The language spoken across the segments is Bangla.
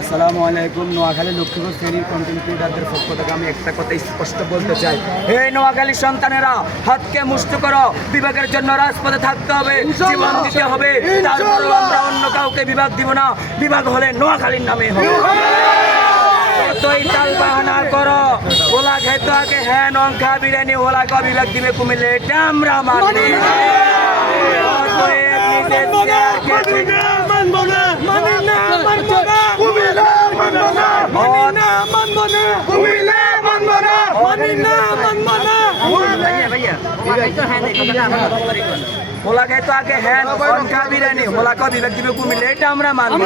আসসালামু আলাইকুম। নোয়াখালী লক্ষ্মীপুর শ্রেণীর কন্টেন্ট ক্রিয়েটারদের পক্ষ থেকে আমি একটা কথা স্পষ্ট বলতে চাই, হে নোয়াখালী সন্তানেরা, হাতকে মুষ্ট করো। বিভাগের জন্য রাজপথে থাকতে হবে, জীবন দিতে হবে। তারপর আমরা অন্য কাউকে বিভাগ দিব না। বিভাগ হলে নোয়াখালীর নামে হবে। তাল বাহানা করো, ওলা খেতে আগে হ্যাঁ নংখা বিরিয়ানি ওলা ক বিভাগ দিবে কুমিল্লা, এটা আমরা মানি। ওলা খাই তো আগে হ্যাঁ নংখা বিরিয়ানি ওলা ক বিভাগ দিবে কুমিল্লা, এটা আমরা মানব।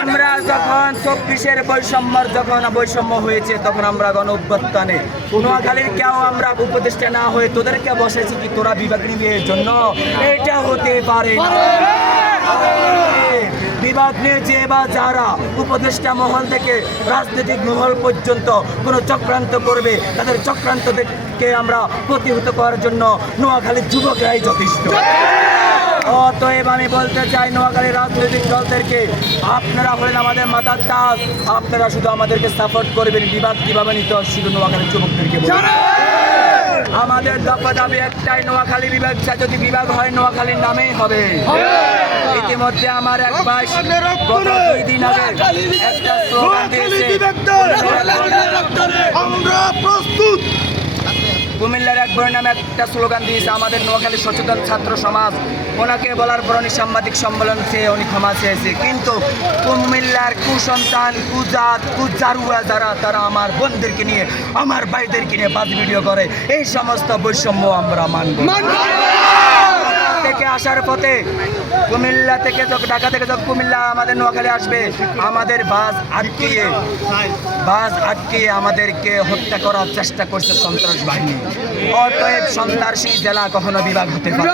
আমরা যখন 24-এর বৈষম্য হয়েছে তখন আমরা গণ অভ্যুত্থানে নোয়াখালীর কেউ আমরা উপদেষ্টা না হয়ে তোদেরকে বসেছি কি তোরা বিভাগ নিবি এর জন্য, এটা হতে পারে না। বিভাগ নিয়ে যে বা যারা উপদেষ্টা মহল থেকে রাজনৈতিক মহল পর্যন্ত কোনো চক্রান্ত করবে, তাদের চক্রান্ত থেকে আমরা প্রতিহত করার জন্য নোয়াখালীর যুবকরাই যথেষ্ট। অতএব আমি বলতে চাই নোয়াখালীর রাজনৈতিক দলদেরকে, আপনারা হলেন আমাদের মাথার তাজ, আপনারা শুধু আমাদেরকে সাপোর্ট করবেন। বিভাগ কিভাবে নিতে শুধু নোয়াখালীর যুবকদেরকে আমাদের দফা দাবি একটাই, নোয়াখালী বিভাগ যদি বিভাগ হয় নোয়াখালীর নামেই হবে। ইতিমধ্যে আমার এক ভাই গত 2 দিন আগে একটা স্লোগান দিয়েছে, আমরা প্রস্তুত। কুমিল্লার এক বোনের নামে একটা স্লোগান দিয়েছে আমাদের নোয়াখালী সচেতন ছাত্র সমাজ। ওনাকে বলার পর উনি সাংবাদিক সম্মেলন চেয়ে উনি ক্ষমা চেয়েছে, কিন্তু কুমিল্লার কুসন্তান কুজাত কুজারুয়া যারা, তারা আমার বোনদেরকে নিয়ে আমার ভাইদেরকে নিয়ে বাদ ভিডিও করে, এই সমস্ত বৈষম্য আমরা মানব। থেকে আসার পথে কুমিল্লা থেকে ঢাকা থেকে যখন কুমিল্লা আমাদের নোয়াখালী আসবে, আমাদের বাস আটকিয়ে আমাদেরকে হত্যা করার চেষ্টা করছে সন্ত্রাস বাহিনী। অতএব সন্ত্রাসী জেলা কখনো বিভাগ হতে পারে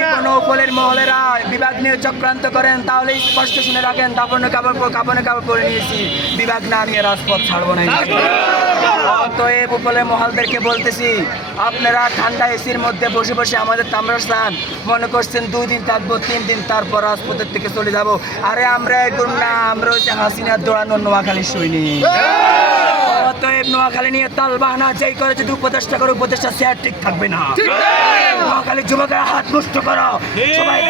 না। কোনো উপলের মহলেরা বিভাগ নিয়ে চক্রান্ত করেন তাহলে স্পষ্ট শুনে রাখেন, কাপড়ে কাপড় করে নিয়েছি, বিভাগ না নিয়ে রাজপথ ছাড়বো না। অতএব উপলের মহলদেরকে বলতেছি, আপনারা ঠান্ডা এসির মধ্যে বসে বসে আমাদের তামরাস্থান মনে করছেন 2 দিন থাকবো, 3 দিন তারপর রাজপথের থেকে চলে যাব। আরে আমরা এরকম না, আমরা হচ্ছে হাসিনার দৌড়ানোর নোয়াখালী সৈনিক। অতএব নোয়াখালী নিয়ে তাল বাহানা যেই করে যদি উপদেষ্টা করে, উপদেষ্টা চেয়ার ঠিক থাকবে না। নোয়াখালী যুবকেরা হাত মুষ্ট করো, সবাই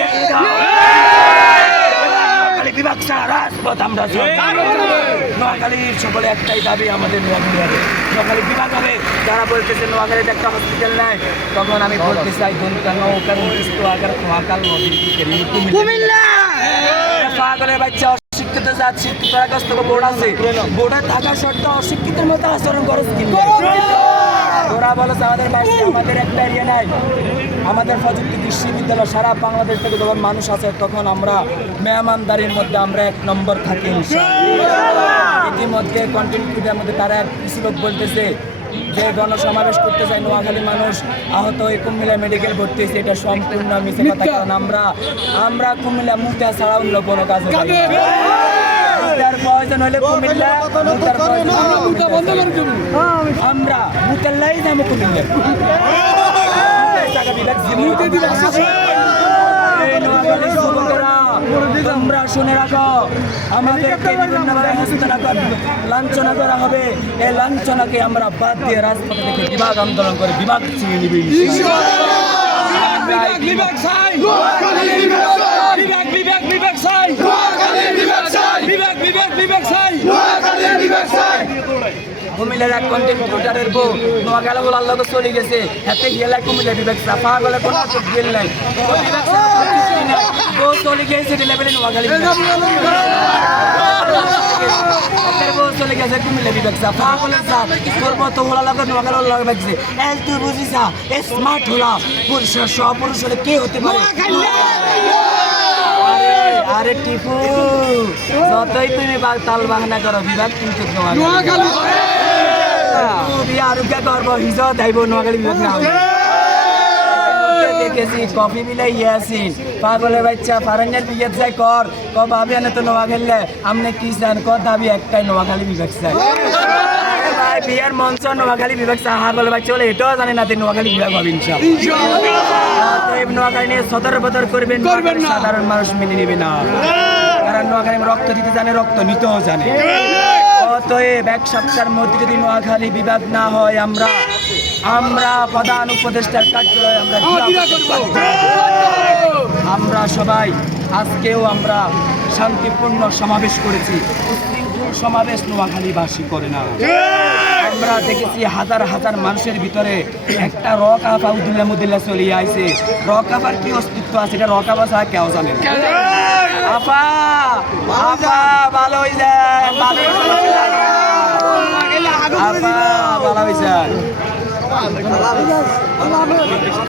বিভাগ ছাড়া রাজপথ আমরা। নোয়াখালীর সকলে একটাই দাবি, আমাদের নোয়াখালী বিভাগ হবে। যারা বলতেছে নোয়াখালীতে একটা হসপিটাল নাই, তখন আমি বলতে চাই পাগলের বাচ্চা অশিক্ষিত জাত, শিক্ষিতরা কাছ থেকে বোর্ড আছে, বোর্ডে থাকা সত্ত্বেও অশিক্ষিতের মতো আচরণ খরচ কিনবে। ওরা বলেছে আমাদের বাড়িতে আমাদের একটা এরিয়া নাই, আমাদের প্রযুক্তি বিশ্ববিদ্যালয় সারা বাংলাদেশ থেকে যখন মানুষ আছে তখন আমরা মেহমানদারির মধ্যে আমরা 1 নম্বর থাকি। ইতিমধ্যে কন্টেন্ট ক্রিয়েটারের মধ্যে তারা কিছু লোক বলতেছে যে গণসমাবেশ করতে চাই নোয়াখালী মানুষ আহত হয়ে কুমিল্লা মেডিকেল ভর্তি হয়েছে, এটা সম্পূর্ণ মিছে কথা। কারণ আমরা কুমিল্লা মুখটা ছাড়া অন্য কোনো কাজে মুখটার প্রয়োজন হলে কুমিল্লা, মুখটার প্রয়োজন আমরা মুখেল্লাই যাবো কুমিল্লা। তোমরা শুনে রাখো, আমাদেরকে বিভিন্নভাবে লাঞ্ছনা করা হবে। এই লাঞ্ছনাকে আমরা বাদ দিয়ে রাজপথে থেকে বিভাগ আন্দোলন করে বিভাগ ছিনিয়ে নিবি। কুমিল্লার এক কন্টেন্ট ক্রিয়েটারের বউ নোয়াখালী বলে আল্লাহ চলে গেছে, হাতে গেলে কুমিল্লা বিভাগ সাফা বলে কোনো গেল নাই, বউ চলে গেছে লেভেলে নোয়াখালী বউ চলে গেছে কুমিল্লা বিভাগ সাফা বলে তোর মতো হলা লাগে নোয়াখালী লাগে বাজছে। তুই বুঝিস স্মার্ট হলা পুরুষ সপুরুষ হলে কে হতে পারে? আরে টিপু, যতই তুমি তাল বাহানা করো, বিভাগ কিন্তু আরোগ্য করবো, হিজত দাইব নোয়াখালী বিভাগ না দেখেছি। কফি মিলাই ইয়াছি পাগলের বাচ্চা ফারাঙ্গের বিয়ে যাই কর ভাবি আনে তো নোয়াখালী আমনে কি চান, দাবি একটাই নোয়াখালী বিভাগ চাই। ভাই বিয়ের মঞ্চ নোয়াখালী বিভাগ সাহা বলে ভাই চলে এটাও জানে না যে নোয়াখালী বিভাগ হবে ইনশাআল্লাহ। অতএব নোয়াখালী নিয়ে সদর বদর করবেন না, সাধারণ মানুষ মেনে নেবে না, কারণ নোয়াখালী রক্ত দিতে জানে, রক্ত নিতেও জানে। অতএব এক সপ্তাহের মধ্যে যদি নোয়াখালী বিভাগ না হয় আমরা প্রধান উপদেষ্টার কার্যালয়ে আমরা সবাই আজকেও আমরা শান্তিপূর্ণ সমাবেশ করেছি। উশৃঙ্খল সমাবেশ নোয়াখালীবাসী করে না। আমরা দেখেছি হাজার হাজার মানুষের ভিতরে একটা রকাফা উদুল্লাহ চলে আইছে। রকাফার কি অস্তিত্ব আছে এটা রকাফা ছাড়া কেউ জানে না। আপা আপা ভালো হয়ে যায়, আপা ভালো হয়ে যায়।